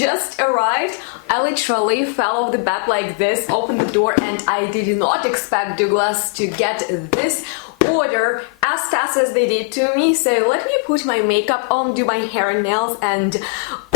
just arrived. I literally fell off the bed like this, opened the door, and I did not expect Douglas to get this order as fast as they did to me. So let me put my makeup on, do my hair and nails, and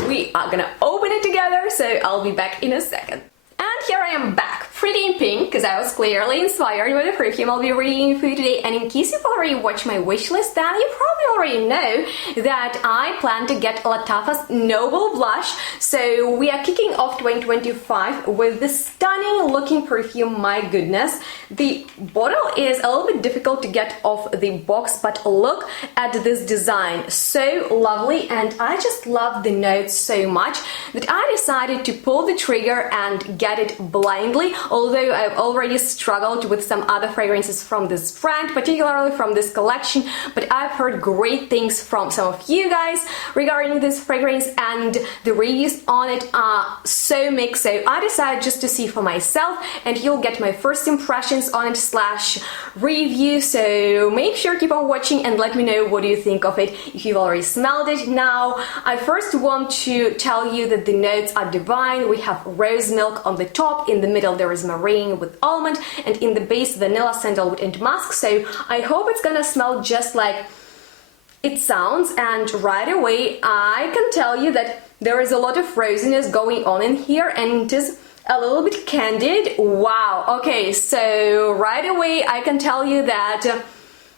we are gonna open it together. So I'll be back in a second. And here I am back, pretty in pink, because I was clearly inspired by the perfume I'll be reading for you today. And in case you've already watched my wish list, then you probably already know that I plan to get Lattafa's Noble Blush. So we are kicking off 2025 with this stunning looking perfume. My goodness, the bottle is a little bit difficult to get off the box, but look at this design, so lovely. And I just love the notes so much that I decided to pull the trigger and get it blindly, although I've already struggled with some other fragrances from this brand, particularly from this collection, but I've heard great things from some of you guys regarding this fragrance, and the reviews on it are so mixed. So I decided just to see for myself, and you'll get my first impressions on it slash review. So make sure to keep on watching and let me know what you think of it if you've already smelled it. Now, I first want to tell you that the notes are divine. We have rose milk on the top, in the middle there is marine with almond, and in the base vanilla, sandalwood and musk. So I hope it's gonna smell just like it sounds, and right away I can tell you that there is a lot of rosiness going on in here, and it is a little bit candied. Wow, okay, so right away I can tell you that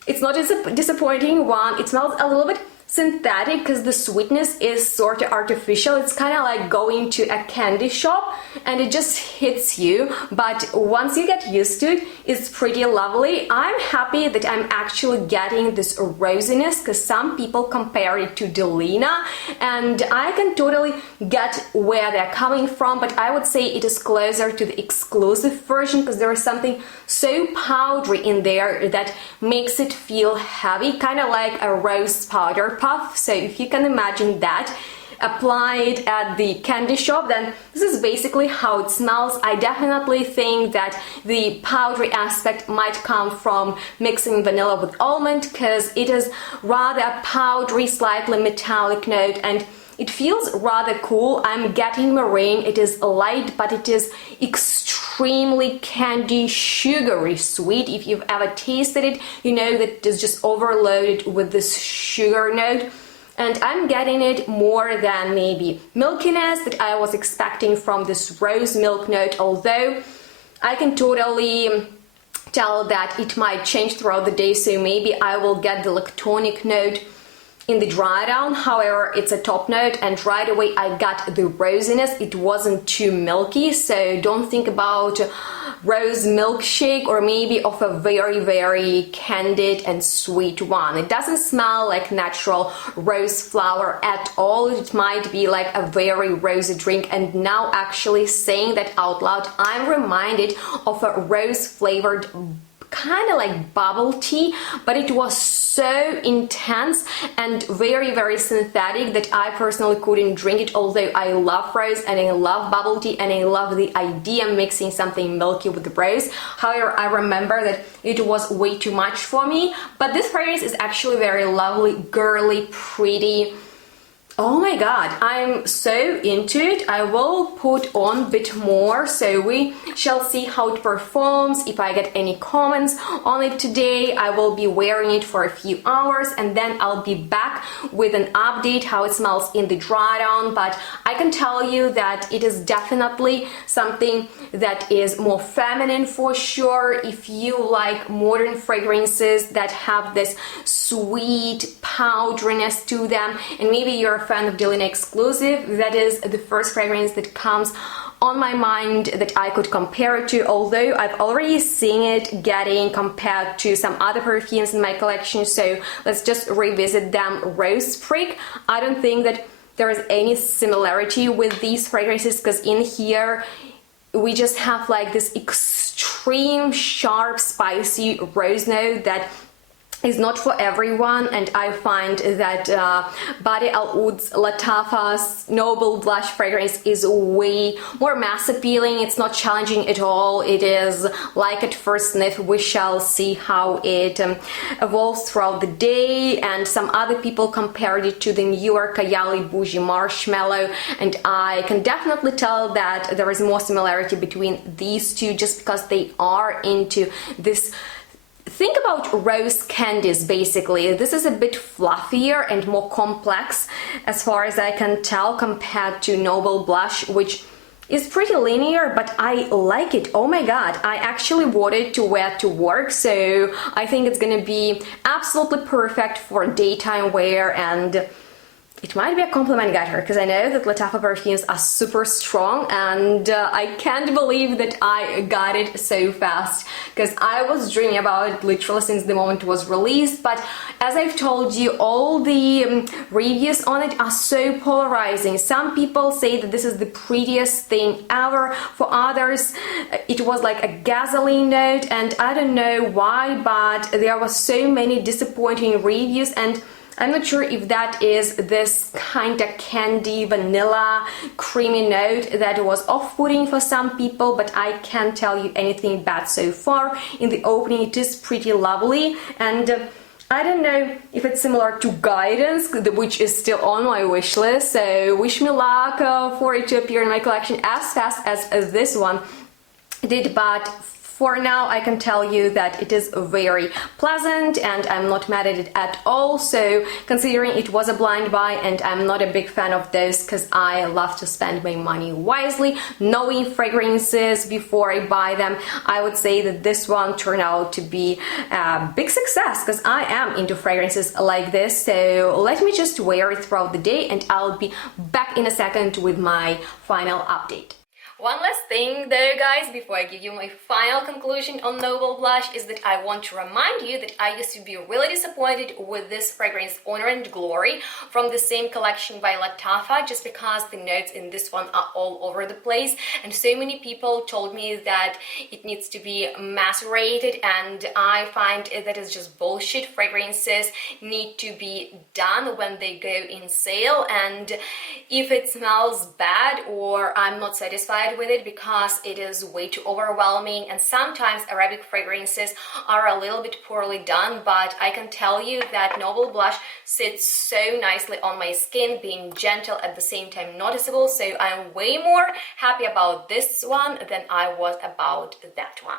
it's not a disappointing one. It smells a little bit synthetic because the sweetness is sort of artificial. It's kind of like going to a candy shop and it just hits you, but once you get used to it, it's pretty lovely. I'm happy that I'm actually getting this rosiness, because some people compare it to Delina, and I can totally get where they're coming from, but I would say it is closer to the exclusive version, because there is something so powdery in there that makes it feel heavy, kind of like a rose powder puff. So if you can imagine that applied at the candy shop, then this is basically how it smells. I definitely think that the powdery aspect might come from mixing vanilla with almond, because it is rather powdery, slightly metallic note, and it feels rather cool. I'm getting marine. It is light, but it is extremely candy, sugary sweet. If you've ever tasted it, you know that it is just overloaded with this sugar note. And I'm getting it more than maybe milkiness that I was expecting from this rose milk note, although I can totally tell that it might change throughout the day, so maybe I will get the lactonic note in the dry down. However, it's a top note, and right away I got the rosiness. It wasn't too milky, so don't think about rose milkshake or maybe of a very candid and sweet one. It doesn't smell like natural rose flower at all. It might be like a very rosy drink, and now actually saying that out loud, I'm reminded of a rose flavored kind of like bubble tea, but it was so intense and very synthetic that I personally couldn't drink it, although I love rose and I love bubble tea and I love the idea of mixing something milky with the rose. However, I remember that it was way too much for me, but this fragrance is actually very lovely, girly, pretty. Oh my god, I'm so into it. I will put on a bit more, so we shall see how it performs. If I get any comments on it today, I will be wearing it for a few hours, and then I'll be back with an update how it smells in the dry down. But I can tell you that it is definitely something that is more feminine for sure. If you like modern fragrances that have this sweet powderiness to them, and maybe you're a fan of Delina exclusive, that is the first fragrance that comes on my mind that I could compare it to, although I've already seen it getting compared to some other perfumes in my collection. So let's just revisit them. Rose Prick, I don't think that there is any similarity with these fragrances, because in here we just have like this extreme sharp spicy rose note that is not for everyone, and I find that Badi Al Oud's Lattafa's Noble Blush fragrance is way more mass appealing. It's not challenging at all. It is like at first sniff. We shall see how it evolves throughout the day, and some other people compared it to the newer Kayali Bougie Marshmallow, and I can definitely tell that there is more similarity between these two just because they are into this. Think about rose candies, basically. This is a bit fluffier and more complex as far as I can tell compared to Noble Blush, which is pretty linear, but I like it. Oh my god, I actually bought it to wear to work, so I think it's gonna be absolutely perfect for daytime wear, and it might be a compliment getter because I know that Lattafa perfumes are super strong, and I can't believe that I got it so fast because I was dreaming about it literally since the moment it was released. But as I've told you, all the reviews on it are so polarizing. Some people say that this is the prettiest thing ever. For others, it was like a gasoline note, and I don't know why, but there were so many disappointing reviews, and I'm not sure if that is this kind of candy, vanilla, creamy note that was off-putting for some people, but I can't tell you anything bad so far. In the opening, it is pretty lovely, and I don't know if it's similar to Guidance, which is still on my wish list, so wish me luck for it to appear in my collection as fast as this one did, but for now, I can tell you that it is very pleasant and I'm not mad at it at all. So considering it was a blind buy, and I'm not a big fan of those because I love to spend my money wisely, knowing fragrances before I buy them, I would say that this one turned out to be a big success because I am into fragrances like this. So let me just wear it throughout the day and I'll be back in a second with my final update. One last thing though, guys, before I give you my final conclusion on Noble Blush is that I want to remind you that I used to be really disappointed with this fragrance Honor and Glory from the same collection by Lattafa, just because the notes in this one are all over the place, and so many people told me that it needs to be macerated, and I find that is just bullshit. Fragrances need to be done when they go in sale, and if it smells bad or I'm not satisfied with it because it is way too overwhelming, and sometimes Arabic fragrances are a little bit poorly done, but I can tell you that Noble Blush sits so nicely on my skin, being gentle at the same time noticeable, so I'm way more happy about this one than I was about that one.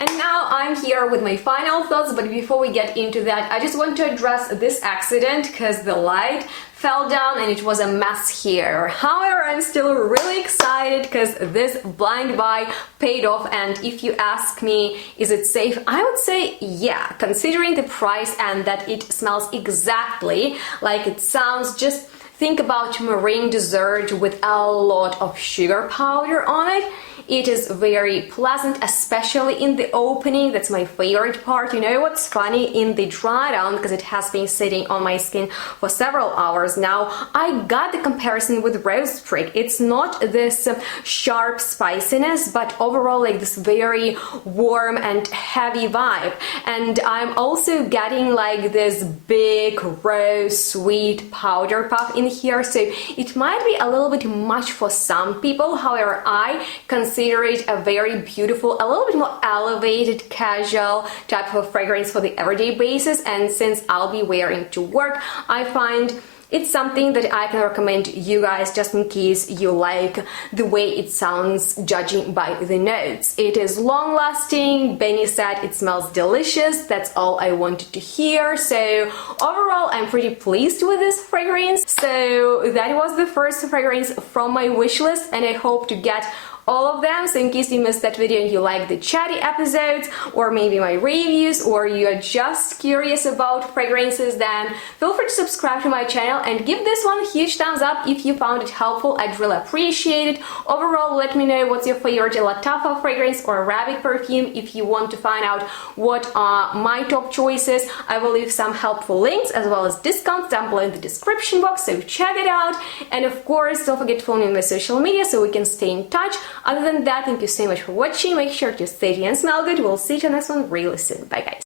And now I'm here with my final thoughts, but before we get into that, I just want to address this accident because the light fell down and it was a mess here. However, I'm still really excited because this blind buy paid off, and if you ask me, is it safe? I would say yeah, considering the price and that it smells exactly like it sounds. Just think about meringue dessert with a lot of sugar powder on it. It is very pleasant, especially in the opening. That's my favorite part. You know what's funny? In the dry down, because it has been sitting on my skin for several hours now, I got the comparison with Rose Prick. It's not this sharp spiciness, but overall like this very warm and heavy vibe. And I'm also getting like this big rose sweet powder puff in here, so it might be a little bit much for some people. However, I consider it a very beautiful, a little bit more elevated, casual type of fragrance for the everyday basis, and since I'll be wearing to work, I find it's something that I can recommend you guys just in case you like the way it sounds judging by the notes. It is long lasting. Benny said it smells delicious. That's all I wanted to hear. So overall, I'm pretty pleased with this fragrance. So that was the first fragrance from my wish list, and I hope to get all of them. So in case you missed that video and you like the chatty episodes, or maybe my reviews, or you're just curious about fragrances, then feel free to subscribe to my channel and give this one a huge thumbs up if you found it helpful. I'd really appreciate it. Overall, let me know what's your favorite Lattafa fragrance or Arabic perfume. If you want to find out what are my top choices, I will leave some helpful links as well as discounts down below in the description box, so check it out. And of course, don't forget to follow me on my social media so we can stay in touch. Other than that, thank you so much for watching. Make sure to stay and smell good. We'll see you in the next one really soon. Bye guys.